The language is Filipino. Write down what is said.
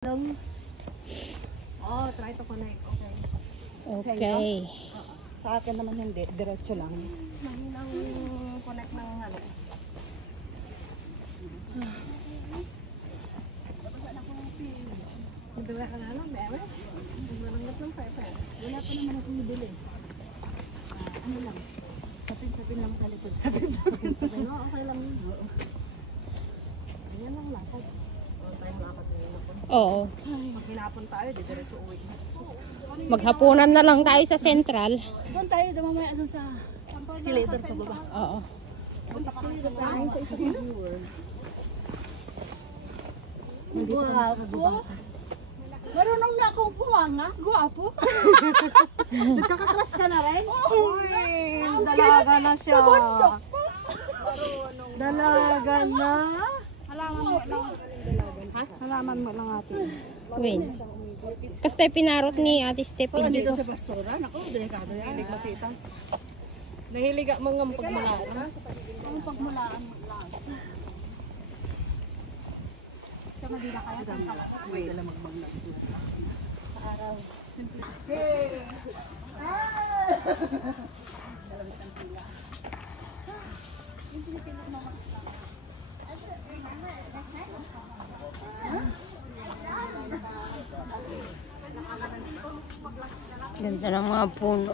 Oh, try to connect. Okay. Okay. Sa akin naman hindi, diretso lang. Mahinang connect ng ano. Magdala ka na lang, bebe. Maglangat ng pepe. Wala pa naman akong nabili. Ano lang, sapin-sapin lang sa likod. Sapin-sapin. No, okay lang yun. Ganyan lang lakad. Oh, tayo makakatingin ako. Oo. Pag hinapon tayo, di diretso uwi. Maghapunan na lang tayo sa Central. Doon tayo, mamaya doon sa escalator sa baba. Oo. Escalator tayo sa isang viewer. Guwapo. Marunong na akong pumanga. Guwapo. Nagkakaklas ka na rin? Uy, dalaga na siya. Dalaga na. Halaman mo lang. Ha? Halaman mo lang ate. Wait. Kasi pinarot ni Ate Stephen Dito dito. sa plastura. Naku, delikado yan. Hilig masitas. Nahiliga mga pagmulaan. Ang pagmulaan mo lang. Sa Madina kaya saan ka? Wait. Dala magbaglag. Sa araw. Simple. Ganda ng mga puno.